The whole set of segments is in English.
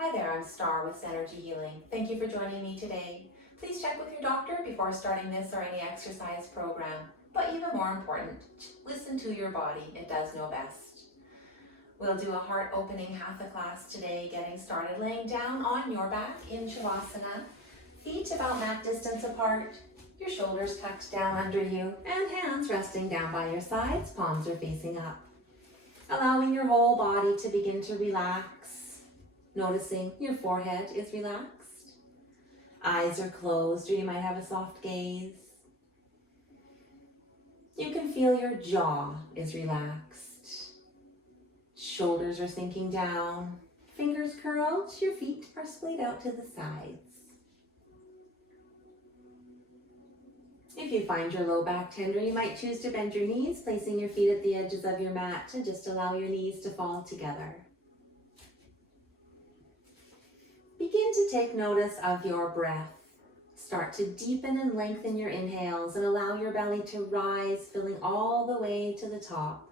Hi there, I'm Star with Energy Healing. Thank you for joining me today. Please check with your doctor before starting this or any exercise program. But even more important, listen to your body. It does know best. We'll do a heart opening hatha class today, getting started laying down on your back in Shavasana. Feet about mat distance apart, your shoulders tucked down under you, and hands resting down by your sides, palms are facing up. Allowing your whole body to begin to relax, noticing your forehead is relaxed. Eyes are closed or you might have a soft gaze. You can feel your jaw is relaxed. Shoulders are sinking down. Fingers curled, your feet are splayed out to the sides. If you find your low back tender, you might choose to bend your knees, placing your feet at the edges of your mat and just allow your knees to fall together. Begin to take notice of your breath. Start to deepen and lengthen your inhales and allow your belly to rise, filling all the way to the top.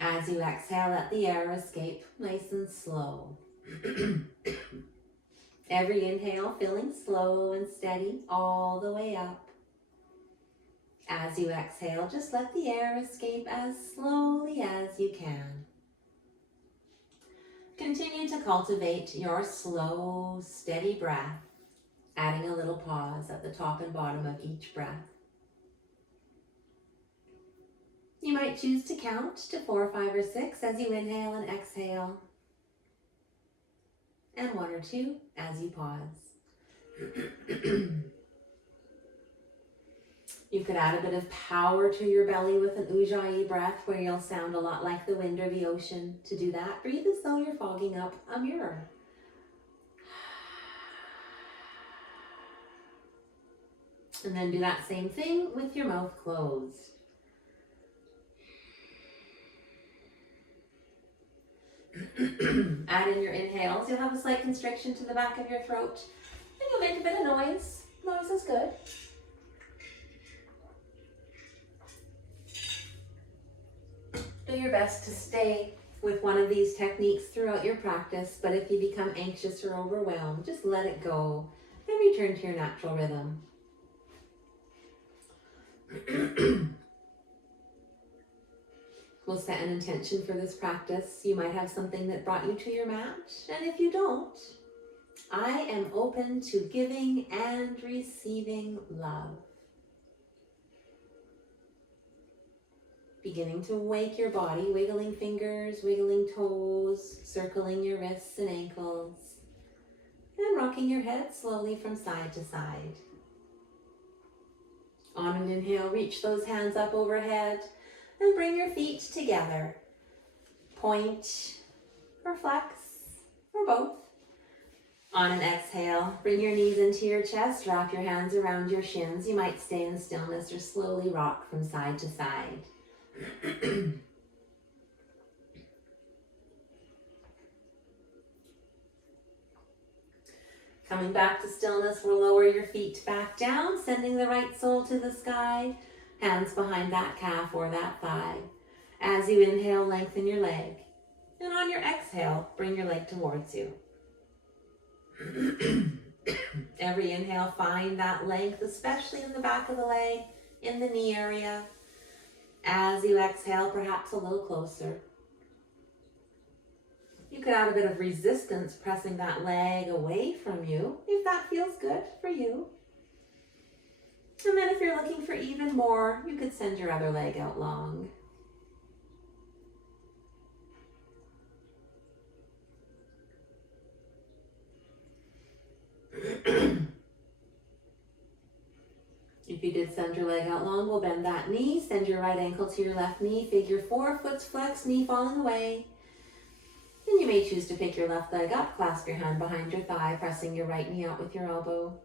As you exhale, let the air escape nice and slow. Every inhale filling slow and steady all the way up. As you exhale, just let the air escape as slowly as you can. Continue to cultivate your slow, steady breath, adding a little pause at the top and bottom of each breath. You might choose to count to 4, 5, or 6 as you inhale and exhale, and 1 or 2 as you pause. You could add a bit of power to your belly with an Ujjayi breath where you'll sound a lot like the wind or the ocean. To do that, breathe as though you're fogging up a mirror. And then do that same thing with your mouth closed. Add in your inhales. You'll have a slight constriction to the back of your throat. And you'll make a bit of noise. Noise is good. Do your best to stay with one of these techniques throughout your practice, but if you become anxious or overwhelmed, just let it go and return to your natural rhythm. We'll set an intention for this practice. You might have something that brought you to your mat, and if you don't, I am open to giving and receiving love. Beginning to wake your body, wiggling fingers, wiggling toes, circling your wrists and ankles, and rocking your head slowly from side to side. On an inhale, reach those hands up overhead and bring your feet together. Point or flex or both. On an exhale, bring your knees into your chest, wrap your hands around your shins. You might stay in stillness or slowly rock from side to side. Coming back to stillness, we'll lower your feet back down, sending the right sole to the sky, hands behind that calf or that thigh. As you inhale, lengthen your leg. And on your exhale, bring your leg towards you. Every inhale, find that length, especially in the back of the leg, in the knee area. As you exhale, perhaps a little closer. You could add a bit of resistance, pressing that leg away from you, if that feels good for you. And then if you're looking for even more, you could send your other leg out long. If you did send your leg out long, we'll bend that knee, send your right ankle to your left knee, figure 4, foot's flexed, knee falling away. And you may choose to pick your left leg up, clasp your hand behind your thigh, pressing your right knee out with your elbow.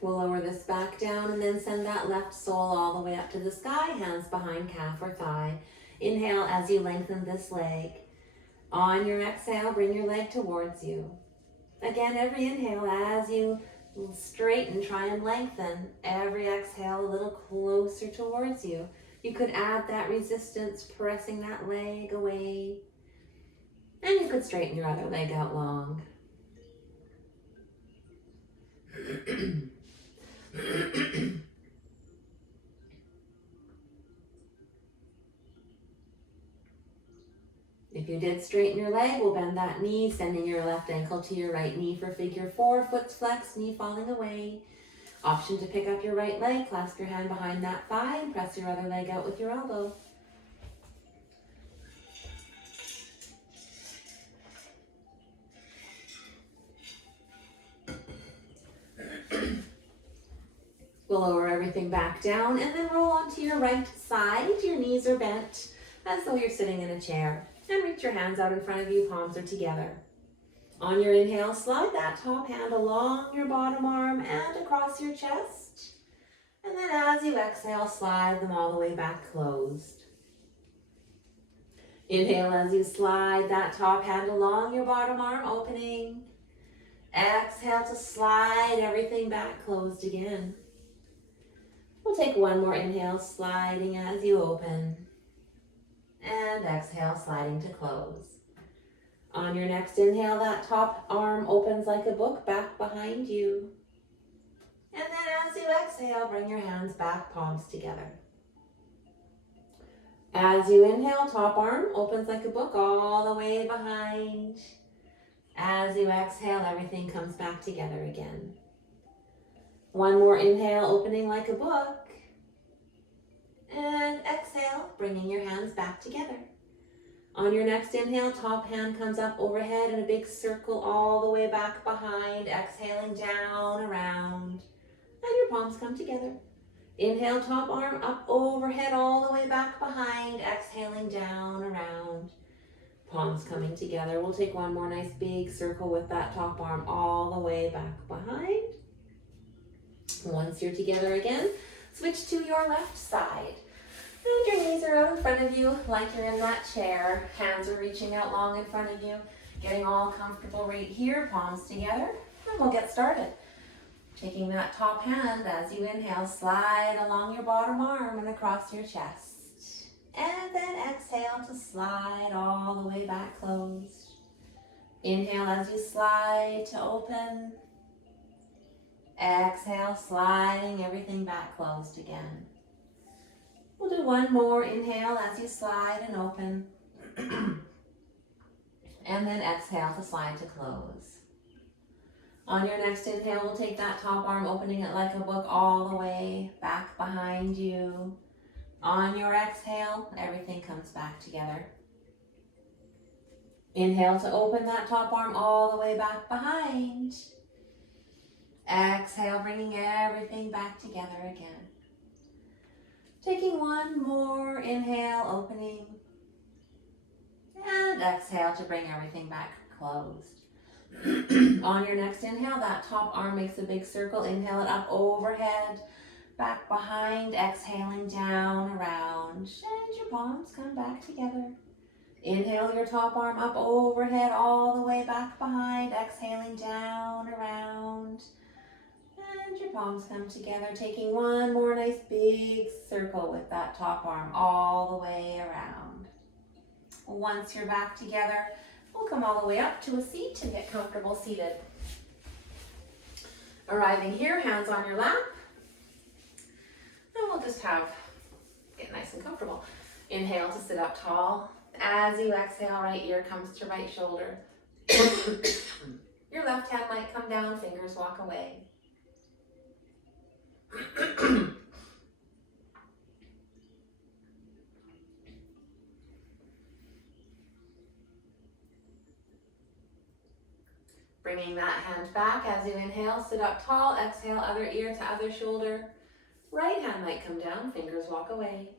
We'll lower this back down and then send that left sole all the way up to the sky, hands behind calf or thigh. Inhale as you lengthen this leg. On your exhale, bring your leg towards you. Again, every inhale as you Straighten, try and lengthen. Every exhale a little closer towards you. You could add that resistance, pressing that leg away. And you could straighten your other leg out long. If you did straighten your leg, we'll bend that knee, sending your left ankle to your right knee for figure 4. Foot's flexed, knee falling away. Option to pick up your right leg, clasp your hand behind that thigh, and press your other leg out with your elbow. We'll lower everything back down and then roll onto your right side. Your knees are bent as though you're sitting in a chair. And reach your hands out in front of you, palms are together. On your inhale, slide that top hand along your bottom arm and across your chest. And then as you exhale, slide them all the way back closed. Inhale as you slide that top hand along your bottom arm, opening. Exhale to slide everything back closed again. We'll take one more inhale, sliding as you open. And exhale, sliding to close. On your next inhale, that top arm opens like a book back behind you. And then as you exhale, bring your hands back, palms together. As you inhale, top arm opens like a book all the way behind. As you exhale, everything comes back together again. One more inhale, opening like a book. And exhale, bringing your hands back together. On your next inhale, top hand comes up overhead in a big circle all the way back behind. Exhaling down, around. And your palms come together. Inhale, top arm up overhead all the way back behind. Exhaling down, around. Palms coming together. We'll take one more nice big circle with that top arm all the way back behind. Once you're together again, switch to your left side. And your knees are out in front of you like you're in that chair. Hands are reaching out long in front of you. Getting all comfortable right here, palms together. And we'll get started. Taking that top hand as you inhale, slide along your bottom arm and across your chest. And then exhale to slide all the way back closed. Inhale as you slide to open. Exhale, sliding everything back closed again. We'll do one more inhale as you slide and open. And then exhale to slide to close. On your next inhale, we'll take that top arm, opening it like a book all the way back behind you. On your exhale, everything comes back together. Inhale to open that top arm all the way back behind. Exhale, bringing everything back together again. Taking one more inhale, opening. And exhale to bring everything back closed. On your next inhale, that top arm makes a big circle. Inhale it up overhead, back behind. Exhaling down, around. And your palms come back together. Inhale your top arm up overhead, all the way back behind. Exhaling down, around. And your palms come together, taking one more nice big circle with that top arm all the way around. Once you're back together, we'll come all the way up to a seat and get comfortable seated. Arriving here, hands on your lap. And we'll just get nice and comfortable. Inhale to sit up tall. As you exhale, right ear comes to right shoulder. Your left hand might come down, fingers walk away. Bringing that hand back as you inhale, sit up tall. Exhale, other ear to other shoulder. Right hand might come down, fingers walk away.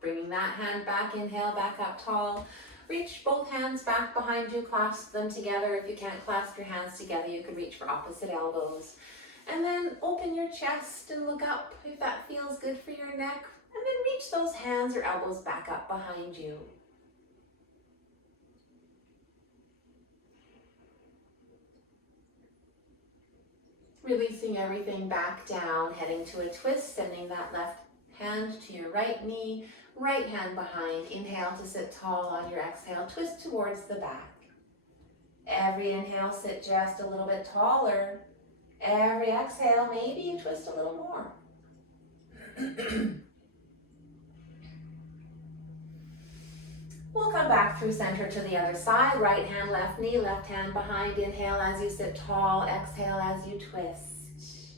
Bringing that hand back, inhale, back up tall. Reach both hands back behind you, clasp them together. If you can't clasp your hands together, you can reach for opposite elbows. And then open your chest and look up if that feels good for your neck. And then reach those hands or elbows back up behind you. Releasing everything back down, heading to a twist, sending that left hand to your right knee, right hand behind. Inhale to sit tall. On your exhale, twist towards the back. Every inhale, sit just a little bit taller. Every exhale, maybe you twist a little more. We'll come back through center to the other side. Right hand, left knee, left hand behind. Inhale as you sit tall. Exhale as you twist.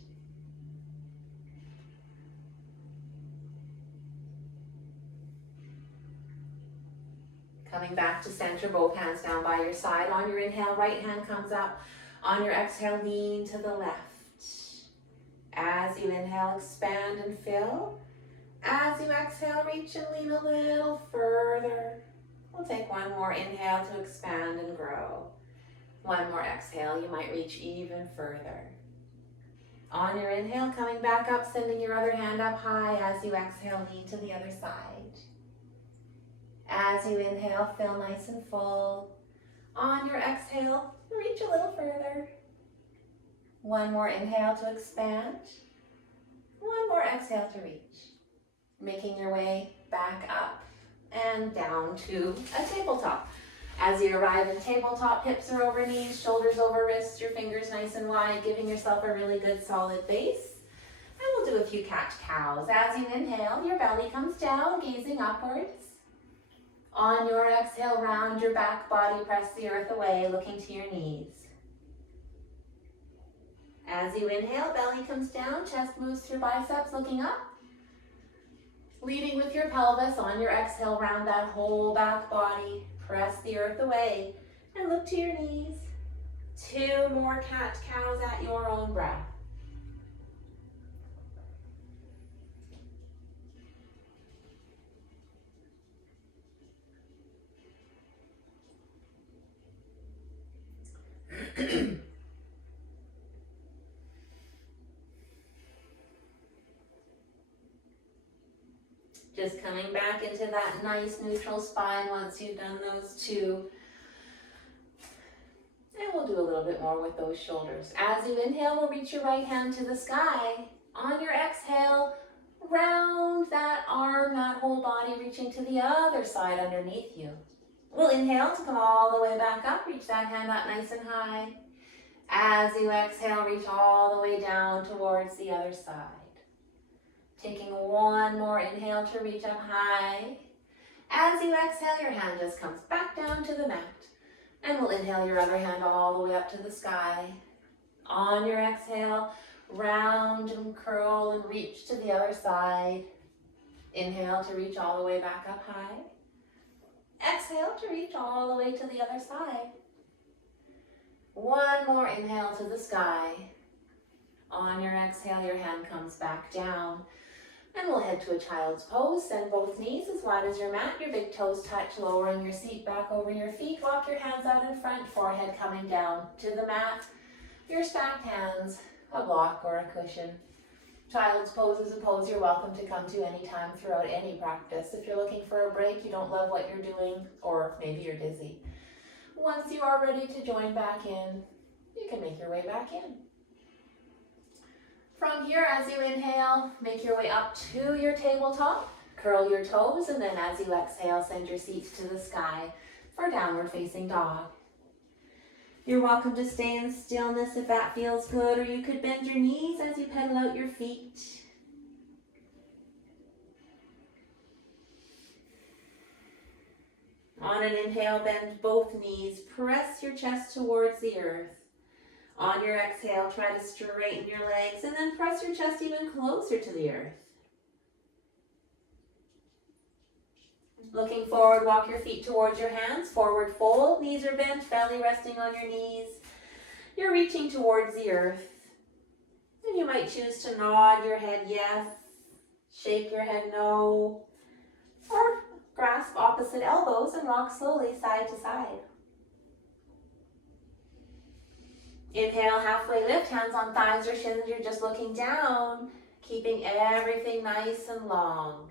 Coming back to center, both hands down by your side. On your inhale, right hand comes up. On your exhale, lean to the left. As you inhale, expand and fill. As you exhale, reach and lean a little further. We'll take one more inhale to expand and grow. One more exhale, you might reach even further. On your inhale, coming back up, sending your other hand up high. As you exhale, lean to the other side. As you inhale, fill nice and full. On your exhale, reach a little further. One more inhale to expand. One more exhale to reach. Making your way back up and down to a tabletop. As you arrive in tabletop, hips are over knees, shoulders over wrists, your fingers nice and wide, giving yourself a really good solid base. And we'll do a few cat-cows. As you inhale, your belly comes down, gazing upwards. On your exhale, round your back body, press the earth away, looking to your knees. As you inhale, belly comes down, chest moves through biceps, looking up. Leading with your pelvis. On your exhale, round that whole back body, press the earth away, and look to your knees. 2 more cat-cows at your own breath. Just coming back into that nice neutral spine once you've done those 2. And we'll do a little bit more with those shoulders. As you inhale, we'll reach your right hand to the sky. On your exhale, round that arm, that whole body, reaching to the other side underneath you. We'll inhale to come all the way back up. Reach that hand up nice and high. As you exhale, reach all the way down towards the other side. Taking one more inhale to reach up high. As you exhale, your hand just comes back down to the mat. And we'll inhale your other hand all the way up to the sky. On your exhale, round and curl and reach to the other side. Inhale to reach all the way back up high. Exhale to reach all the way to the other side. One more inhale to the sky. On your exhale, your hand comes back down. And we'll head to a child's pose. Send both knees as wide as your mat. Your big toes touch, lowering your seat back over your feet. Walk your hands out in front, forehead coming down to the mat. Your stacked hands, a block or a cushion. Child's pose is a pose you're welcome to come to anytime throughout any practice. If you're looking for a break, you don't love what you're doing, or maybe you're dizzy. Once you are ready to join back in, you can make your way back in. From here, as you inhale, make your way up to your tabletop. Curl your toes, and then as you exhale, send your seats to the sky for downward facing dog. You're welcome to stay in stillness if that feels good, or you could bend your knees as you pedal out your feet. On an inhale, bend both knees. Press your chest towards the earth. On your exhale, try to straighten your legs and then press your chest even closer to the earth. Looking forward, walk your feet towards your hands. Forward fold, knees are bent, belly resting on your knees. You're reaching towards the earth. And you might choose to nod your head yes, shake your head no, or grasp opposite elbows and rock slowly side to side. Inhale, halfway lift, hands on thighs or shins. You're just looking down, keeping everything nice and long.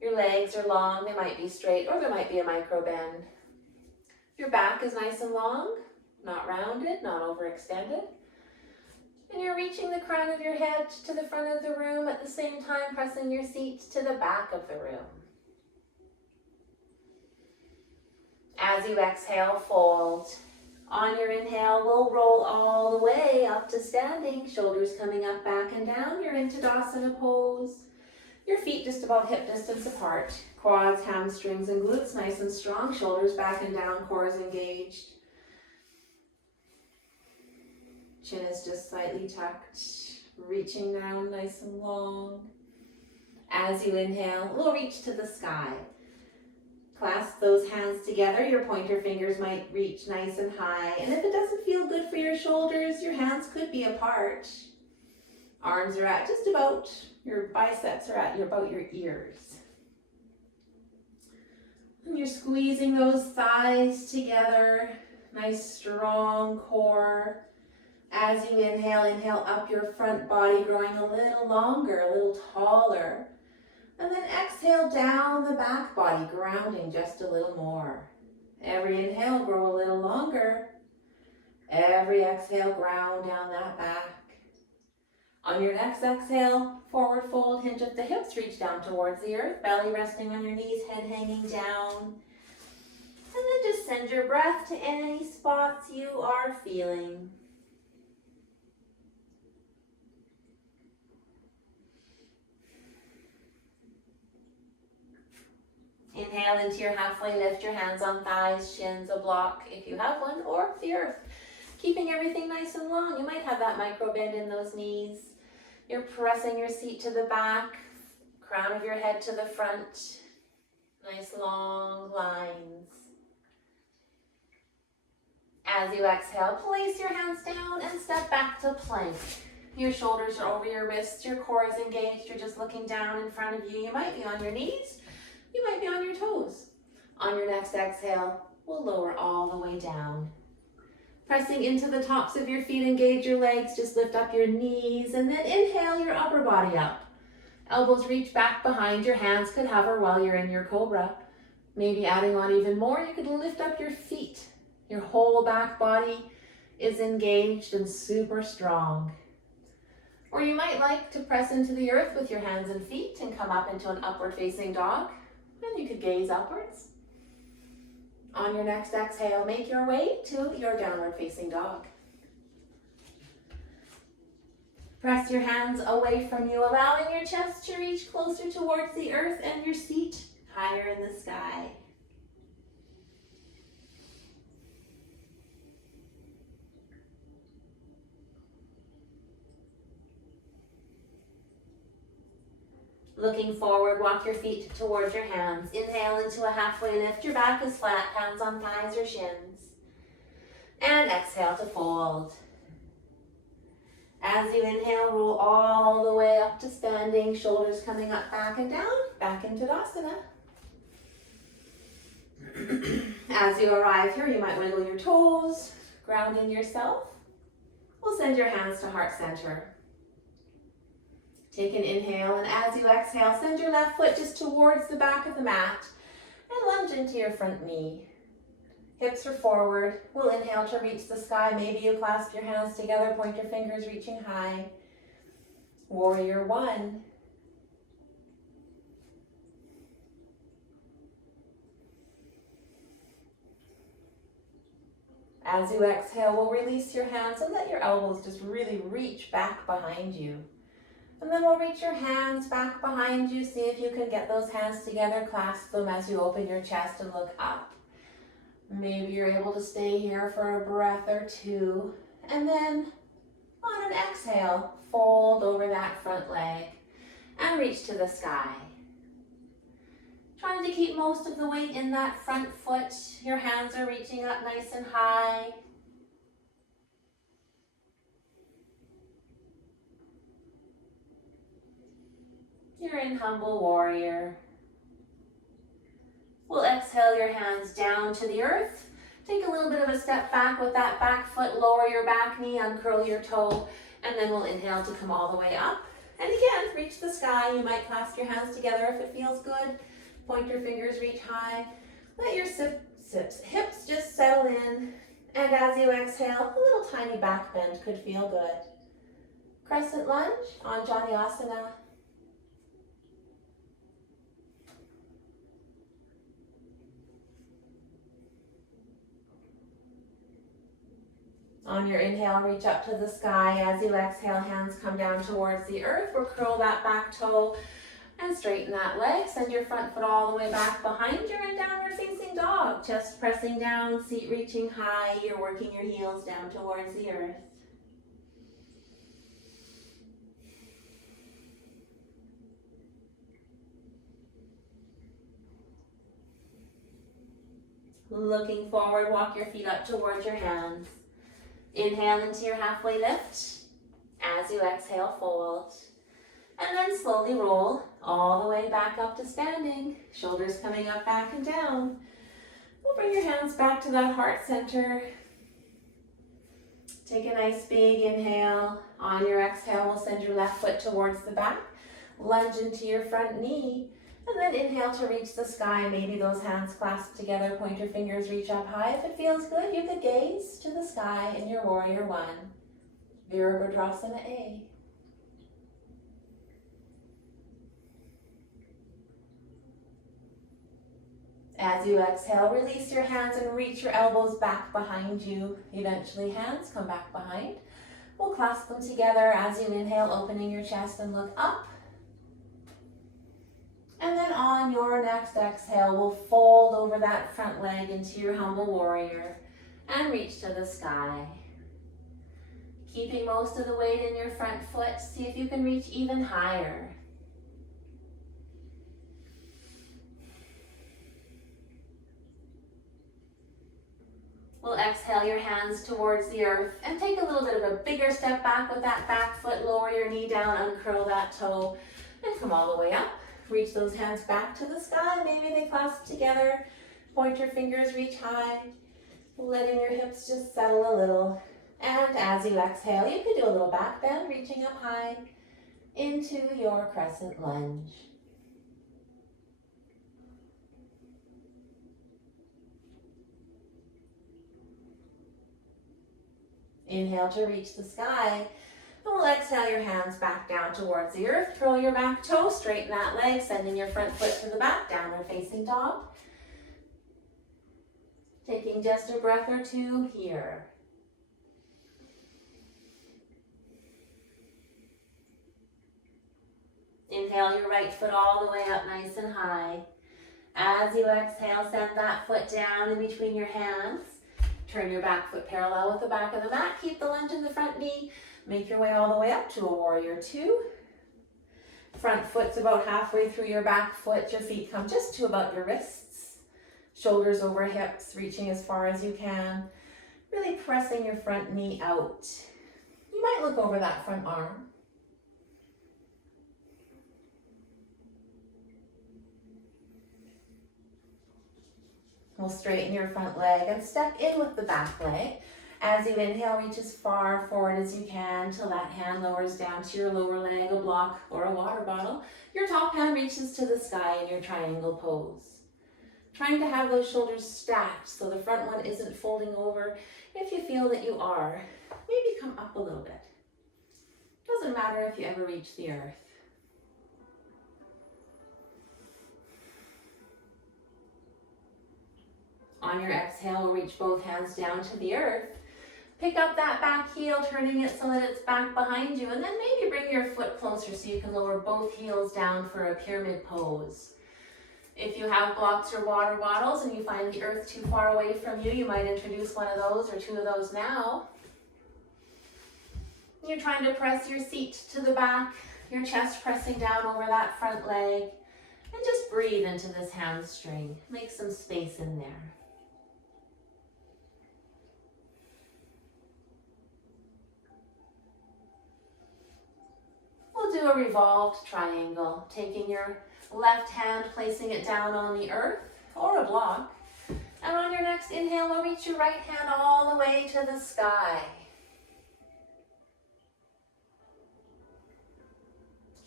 Your legs are long, they might be straight or there might be a micro bend. Your back is nice and long, not rounded, not overextended. And you're reaching the crown of your head to the front of the room, at the same time pressing your seat to the back of the room. As you exhale, fold. On your inhale, we'll roll all the way up to standing, shoulders coming up, back and down. You're in Tadasana pose. Your feet just about hip distance apart. Quads, hamstrings, and glutes nice and strong. Shoulders back and down, core is engaged. Chin is just slightly tucked, reaching down nice and long. As you inhale, we'll reach to the sky. Clasp those hands together. Your pointer fingers might reach nice and high. And if it doesn't feel good for your shoulders, your hands could be apart. Arms are at just about, your biceps are at about your ears. And you're squeezing those thighs together. Nice strong core. As you inhale, inhale up your front body, growing a little longer, a little taller. And then exhale down the back body, grounding just a little more. Every inhale, grow a little longer. Every exhale, ground down that back. On your next exhale, forward fold, hinge at the hips, reach down towards the earth, belly resting on your knees, head hanging down. And then just send your breath to any spots you are feeling. Inhale into your halfway lift, your hands on thighs, shins, a block if you have one, or the earth. Keeping everything nice and long. You might have that micro bend in those knees. You're pressing your seat to the back, crown of your head to the front. Nice long lines. As you exhale, place your hands down and step back to plank. Your shoulders are over your wrists, your core is engaged, you're just looking down in front of you. You might be on your knees. You might be on your toes. On your next exhale, we'll lower all the way down. Pressing into the tops of your feet, engage your legs, just lift up your knees, and then inhale your upper body up. Elbows reach back behind, your hands could hover while you're in your cobra. Maybe adding on even more, you could lift up your feet. Your whole back body is engaged and super strong. Or you might like to press into the earth with your hands and feet and come up into an upward facing dog. And you could gaze upwards. On your next exhale, make your way to your downward facing dog. Press your hands away from you, allowing your chest to reach closer towards the earth and your seat higher in the sky. Looking forward, walk your feet towards your hands. Inhale into a halfway lift. Your back is flat, hands on thighs or shins. And exhale to fold. As you inhale, roll all the way up to standing, shoulders coming up, back and down, back into Tadasana. As you arrive here, you might wiggle your toes, grounding yourself. We'll send your hands to heart center. Take an inhale, and as you exhale, send your left foot just towards the back of the mat and lunge into your front knee. Hips are forward. We'll inhale to reach the sky. Maybe you clasp your hands together, point your fingers reaching high. Warrior one. As you exhale, we'll release your hands and let your elbows just really reach back behind you. And then we'll reach your hands back behind you. See if you can get those hands together. Clasp them as you open your chest and look up. Maybe you're able to stay here for a breath or two. And then on an exhale, fold over that front leg and reach to the sky. Trying to keep most of the weight in that front foot. Your hands are reaching up nice and high. You're in humble warrior. We'll exhale your hands down to the earth. Take a little bit of a step back with that back foot, lower your back knee, uncurl your toe, and then we'll inhale to come all the way up. And again, reach the sky. You might clasp your hands together if it feels good. Point your fingers, reach high. Let your hips just settle in. And as you exhale, a little tiny back bend could feel good. Crescent lunge, Anjaneyasana. On your inhale, reach up to the sky. As you exhale, hands come down towards the earth. We'll curl that back toe and straighten that leg. Send your front foot all the way back behind you in downward facing dog. Chest pressing down, seat reaching high. You're working your heels down towards the earth. Looking forward, walk your feet up towards your hands. Inhale into your halfway lift. As you exhale, fold. And then slowly roll all the way back up to standing. Shoulders coming up, back and down. We'll bring your hands back to that heart center. Take a nice big inhale. On your exhale, we'll send your left foot towards the back. Lunge into your front knee. And then inhale to reach the sky. Maybe those hands clasped together, point your fingers, reach up high. If it feels good, you could gaze to the sky in your warrior one. Virabhadrasana A. As you exhale, release your hands and reach your elbows back behind you. Eventually, hands come back behind. We'll clasp them together as you inhale, opening your chest and look up. And then on your next exhale, we'll fold over that front leg into your humble warrior and reach to the sky. Keeping most of the weight in your front foot, see if you can reach even higher. We'll exhale your hands towards the earth and take a little bit of a bigger step back with that back foot. Lower your knee down, uncurl that toe, and come all the way up. Reach those hands back to the sky. Maybe they clasp together. Point your fingers, reach high. Letting your hips just settle a little. And as you exhale, you can do a little back bend, reaching up high into your crescent lunge. Inhale to reach the sky. And we'll exhale your hands back down towards the earth. Curl your back toe, straighten that leg, sending your front foot to the back, downward facing dog. Taking just a breath or two here. Inhale your right foot all the way up nice and high. As you exhale, send that foot down in between your hands. Turn your back foot parallel with the back of the mat. Keep the lunge in the front knee. Make your way all the way up to a warrior two. Front foot's about halfway through your back foot. Your feet come just to about your wrists. Shoulders over hips, reaching as far as you can. Really pressing your front knee out. You might look over that front arm. We'll straighten your front leg and step in with the back leg. As you inhale, reach as far forward as you can till that hand lowers down to your lower leg, a block or a water bottle. Your top hand reaches to the sky in your triangle pose. Trying to have those shoulders stacked so the front one isn't folding over. If you feel that you are, maybe come up a little bit. Doesn't matter if you ever reach the earth. On your exhale, we'll reach both hands down to the earth. Pick up that back heel, turning it so that it's back behind you, and then maybe bring your foot closer so you can lower both heels down for a pyramid pose. If you have blocks or water bottles and you find the earth too far away from you, you might introduce one of those or two of those now. You're trying to press your seat to the back, your chest pressing down over that front leg, and just breathe into this hamstring. Make some space in there. We'll do a revolved triangle, taking your left hand, placing it down on the earth or a block, And on your next inhale, we'll reach your right hand all the way to the sky.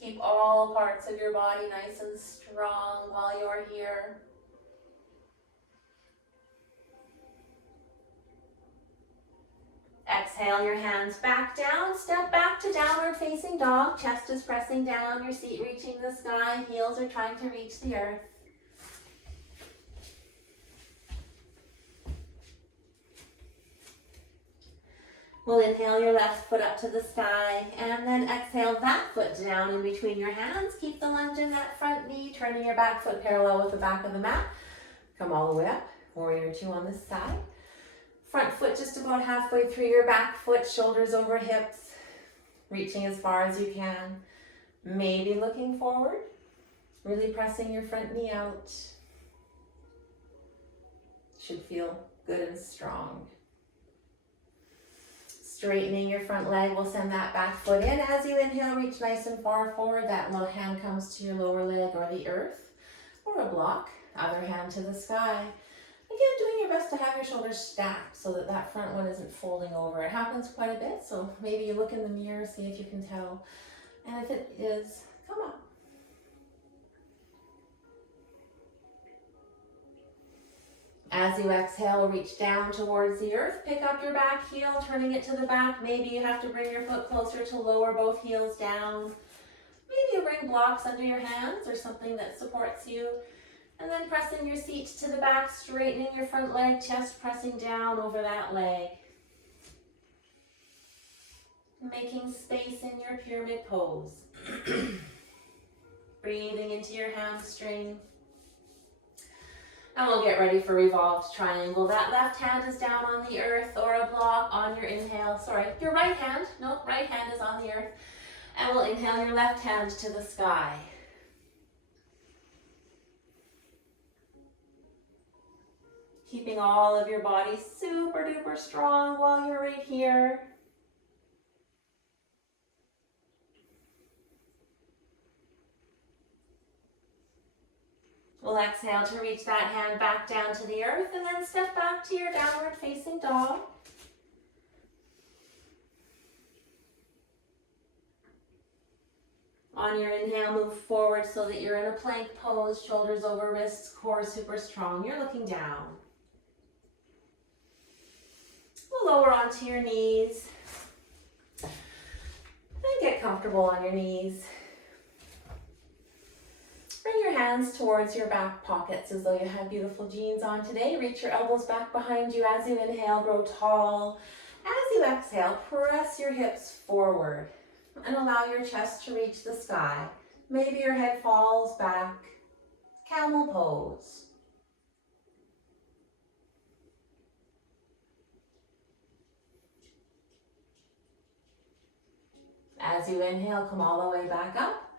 Keep all parts of your body nice and strong while you're here. Exhale your hands back down, step back to downward facing dog. Chest is pressing down, your seat reaching the sky, heels are trying to reach the earth. We'll inhale your left foot up to the sky and then exhale that foot down in between your hands. Keep the lunge in that front knee, turning your back foot parallel with the back of the mat. Come all the way up, warrior two on this side. Front foot just about halfway through your back foot, shoulders over hips, reaching as far as you can. Maybe looking forward, really pressing your front knee out. Should feel good and strong. Straightening your front leg, we'll send that back foot in. As you inhale, reach nice and far forward. That little hand comes to your lower leg or the earth or a block. Other hand to the sky. Again, doing your best to have your shoulders stacked so that that front one isn't folding over. It happens quite a bit, so maybe you look in the mirror, see if you can tell. And if it is, come up. As you exhale, reach down towards the earth. Pick up your back heel, turning it to the back. Maybe you have to bring your foot closer to lower both heels down. Maybe you bring blocks under your hands or something that supports you. And then pressing your seat to the back, straightening your front leg, chest pressing down over that leg. Making space in your pyramid pose. Breathing into your hamstring. And we'll get ready for revolved triangle. That left hand is down on the earth or a block on your inhale. Sorry, your right hand. No, right hand is on the earth. And we'll inhale your left hand to the sky. Keeping all of your body super duper strong while you're right here. We'll exhale to reach that hand back down to the earth and then step back to your downward facing dog. On your inhale, move forward so that you're in a plank pose, shoulders over wrists, core super strong. You're looking down. We'll lower onto your knees and get comfortable on your knees. Bring your hands towards your back pockets as though you have beautiful jeans on today. Reach your elbows back behind you as you inhale, grow tall. As you exhale, press your hips forward and allow your chest to reach the sky. Maybe your head falls back. Camel pose. As you inhale, come all the way back up.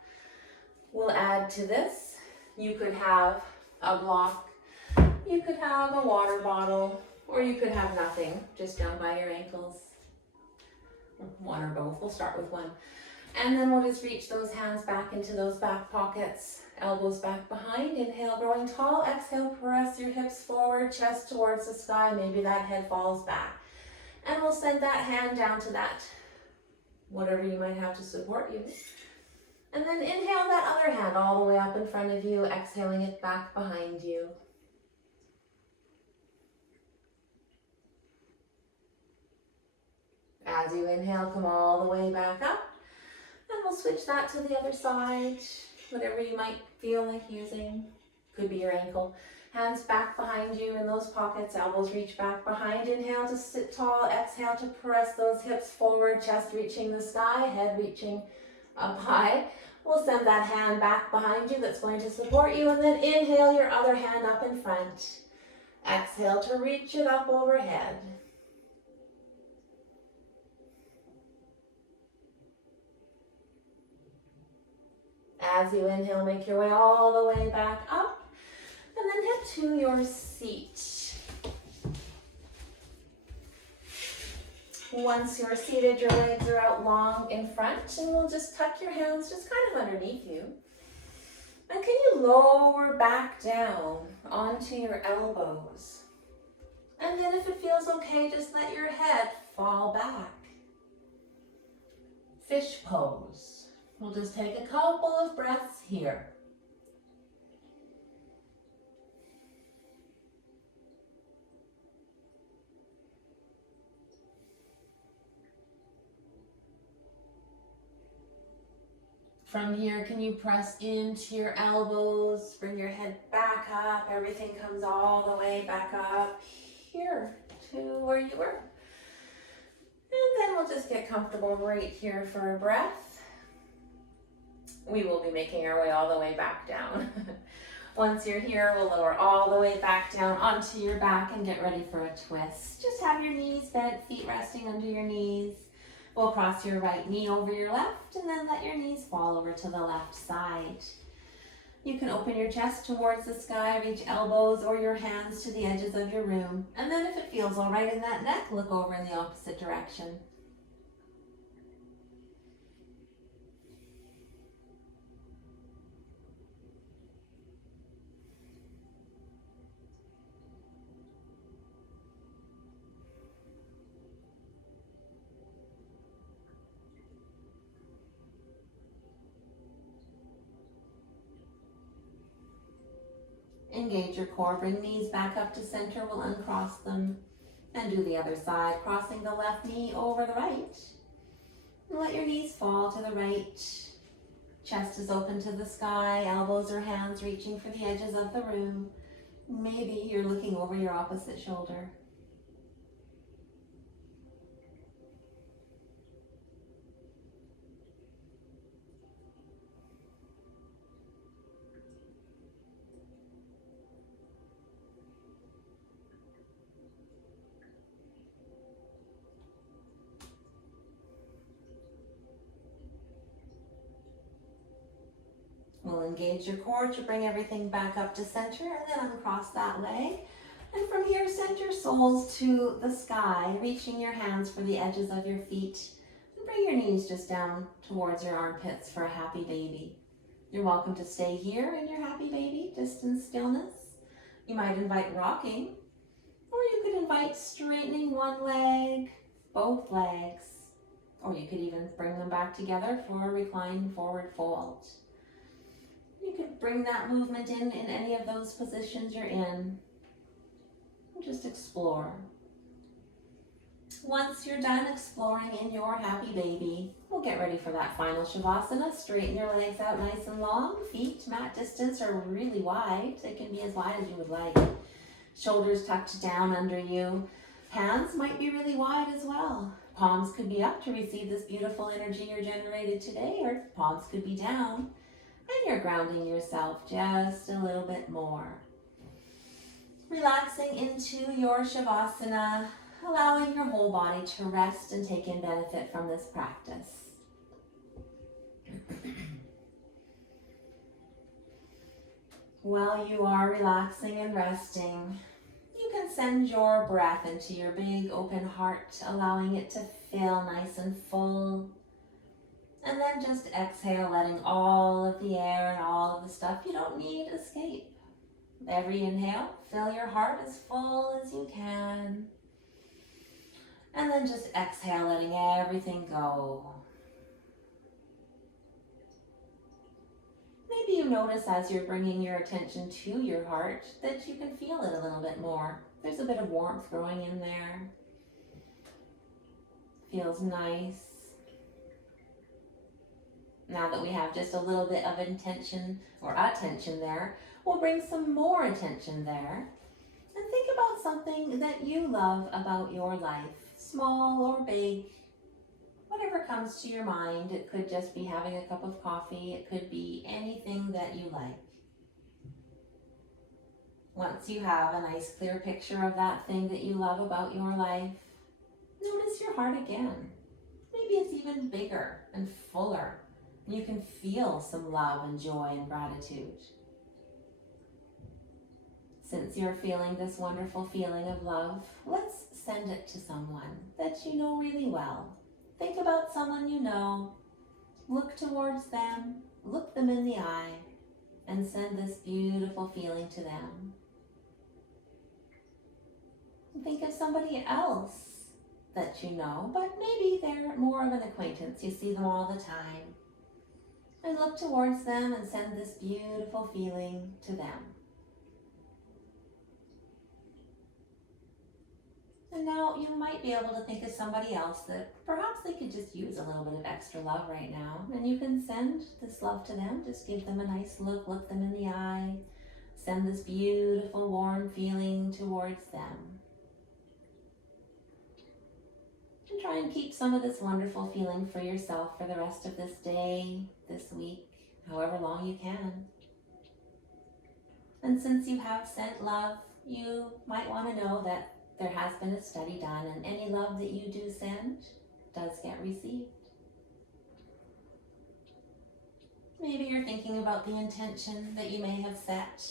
We'll add to this. You could have a block, you could have a water bottle, or you could have nothing, just down by your ankles. One or both, we'll start with one. And then we'll just reach those hands back into those back pockets, elbows back behind. Inhale, growing tall. Exhale, press your hips forward, chest towards the sky. Maybe that head falls back. And we'll send that hand down to that, whatever you might have to support you. And then inhale that other hand all the way up in front of you, exhaling it back behind you. As you inhale, come all the way back up. And we'll switch that to the other side, whatever you might feel like using. Could be your ankle. Hands back behind you in those pockets, elbows reach back behind. Inhale to sit tall, exhale to press those hips forward, chest reaching the sky, head reaching up high. We'll send that hand back behind you that's going to support you, and then inhale your other hand up in front. Exhale to reach it up overhead. As you inhale, make your way all the way back up, and then head to your seat. Once you're seated, your legs are out long in front, and we'll just tuck your hands just kind of underneath you. And can you lower back down onto your elbows? And then if it feels okay, just let your head fall back. Fish pose. We'll just take a couple of breaths here. From here, can you press into your elbows, bring your head back up, everything comes all the way back up here to where you were. And then we'll just get comfortable right here for a breath. We will be making our way all the way back down. Once you're here, we'll lower all the way back down onto your back and get ready for a twist. Just have your knees bent, feet resting under your knees. We'll cross your right knee over your left and then let your knees fall over to the left side. You can open your chest towards the sky, reach elbows or your hands to the edges of your room. And then if it feels all right in that neck, look over in the opposite direction. Engage your core, bring knees back up to center, we'll uncross them and do the other side, crossing the left knee over the right. And let your knees fall to the right, chest is open to the sky, elbows or hands reaching for the edges of the room. Maybe you're looking over your opposite shoulder. We'll engage your core to bring everything back up to center and then uncross that leg. And from here, send your soles to the sky, reaching your hands for the edges of your feet. And bring your knees just down towards your armpits for a happy baby. You're welcome to stay here in your happy baby, just in stillness. You might invite rocking, or you could invite straightening one leg, both legs, or you could even bring them back together for a reclining forward fold. You could bring that movement in any of those positions you're in. Just explore. Once you're done exploring in your happy baby, we'll get ready for that final Shavasana. Straighten your legs out nice and long. Feet, mat distance, are really wide. They can be as wide as you would like. Shoulders tucked down under you. Hands might be really wide as well. Palms could be up to receive this beautiful energy you're generated today, or palms could be down. And you're grounding yourself just a little bit more. Relaxing into your Shavasana, allowing your whole body to rest and take in benefit from this practice. While you are relaxing and resting, you can send your breath into your big open heart, allowing it to fill nice and full. And then just exhale, letting all of the air and all of the stuff you don't need escape. Every inhale, fill your heart as full as you can. And then just exhale, letting everything go. Maybe you notice as you're bringing your attention to your heart that you can feel it a little bit more. There's a bit of warmth growing in there. Feels nice. Now that we have just a little bit of intention or attention there, we'll bring some more attention there. And think about something that you love about your life, small or big, whatever comes to your mind. It could just be having a cup of coffee. It could be anything that you like. Once you have a nice clear picture of that thing that you love about your life, notice your heart again. Maybe it's even bigger and fuller. You can feel some love and joy and gratitude. Since you're feeling this wonderful feeling of love, let's send it to someone that you know really well. Think about someone you know, look towards them, look them in the eye, and send this beautiful feeling to them. Think of somebody else that you know, but maybe they're more of an acquaintance. You see them all the time. And look towards them and send this beautiful feeling to them. And now you might be able to think of somebody else that perhaps they could just use a little bit of extra love right now. And you can send this love to them. Just give them a nice look them in the eye. Send this beautiful warm feeling towards them. And try and keep some of this wonderful feeling for yourself for the rest of this day, this week, however long you can. And since you have sent love, you might want to know that there has been a study done, and any love that you do send does get received. Maybe you're thinking about the intention that you may have set.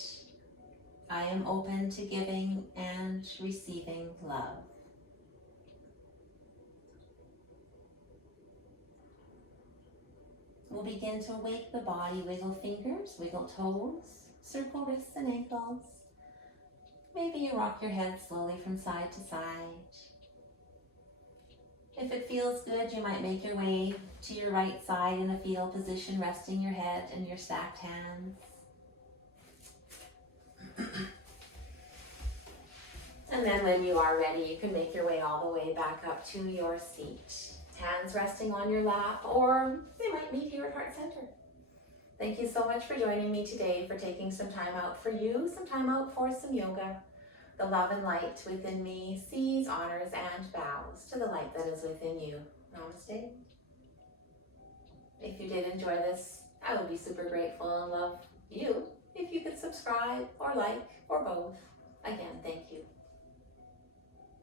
I am open to giving and receiving love. We'll begin to wake the body, wiggle fingers, wiggle toes, circle wrists and ankles. Maybe you rock your head slowly from side to side. If it feels good, you might make your way to your right side in a fetal position, resting your head and your stacked hands. And then when you are ready, you can make your way all the way back up to your seat. Hands resting on your lap, or they might meet here at Heart Center. Thank you so much for joining me today, for taking some time out for you, some time out for some yoga. The love and light within me sees, honors, and bows to the light that is within you. Namaste. If you did enjoy this, I would be super grateful and love you if you could subscribe or like or both. Again, thank you.